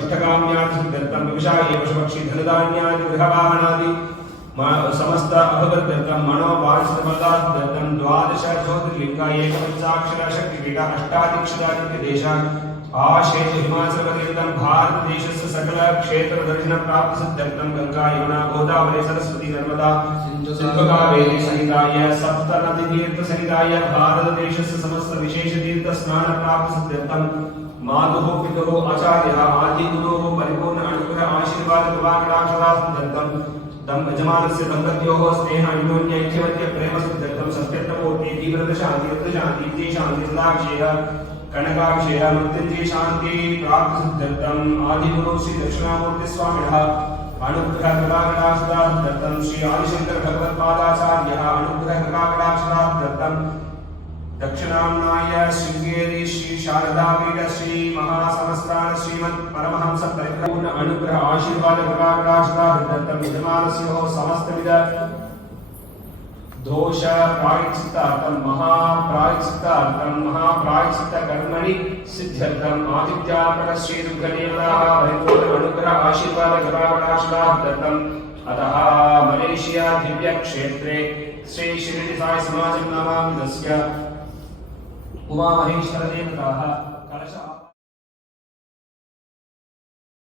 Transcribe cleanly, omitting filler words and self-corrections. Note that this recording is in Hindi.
इष्टकाम्यार्थसिद्ध्यर्थं व्यवसाये पशुपक्षी धनधान्यादि गृहवाहनादि समस्त अभवद्यर्थं मनोवांछितफलदार्थं 12 ज्योतिर्लिङ्गा एकपञ्चाक्षर शक्तिपीठ अष्टादिक्षरादित्यदेश आशेतु हिमाचलपर्यन्तं भारतदेशस्य सकल क्षेत्रदर्शनप्राप्तिसिद्ध्यर्थं गंगा यमुना गोदावरी सरस्वती नर्मदा सिन्धुकावेरी सहिताय सप्तनदीतीर्थसहिताय भारतदेशस्य समस्त विशेषतीर्थस्नानप्राप्तिसिद्ध्यर्थं मातुः पितुः आचार्यः आदिगुरोः परिपूर्ण अनुग्रह आशीर्वाद कृपाकटाक्षदासिद्ध्यर्थं यजमानस्य दम्पत्योः स्नेह अन्योन्य ऐक्यवत्य प्रेमसिद्ध्यर्थं सत्यर्थमूर्ति दीर्घशान्ति रत्नशान्ति विजयशान्ति सदाक्षेय कनकाक्षेय मृत्युंजय शान्ति प्राप्तिसिद्ध्यर्थं आदिगुरु श्री दक्षिणामूर्ति स्वामिनः अनुग्रह कृपाकटाक्षदासिद्ध्यर्थं श्री आदिशंकर भगवत्पादाचार्यः अनुग्रह कृपाकटाक्षदासिद्ध्यर्थं दक्षिणाम्नाय श्रृंगेरी श्री शारदापीठ श्री महासंस्थान श्रीमद परमहंस परिपूर्ण अनुग्रह आशीर्वाद कृपाकटाक्षदासिद्ध्यर्थं यजमानस्य समस्तविध दोष प्रायश्चित्तार्थं महाप्रायश्चित्त कर्मणि सिद्ध्यर्थं आदित्यात्मक श्री दुर्गदेवताः परिपूर्ण अनुग्रह आशीर्वाद कृपाकटाक्षदासिद्ध्यर्थं अतः मलेशिया दिव्य क्षेत्रे श्री शिरडी साई समाज नामाभिधस्य उमा महेश्वर देवताः कलश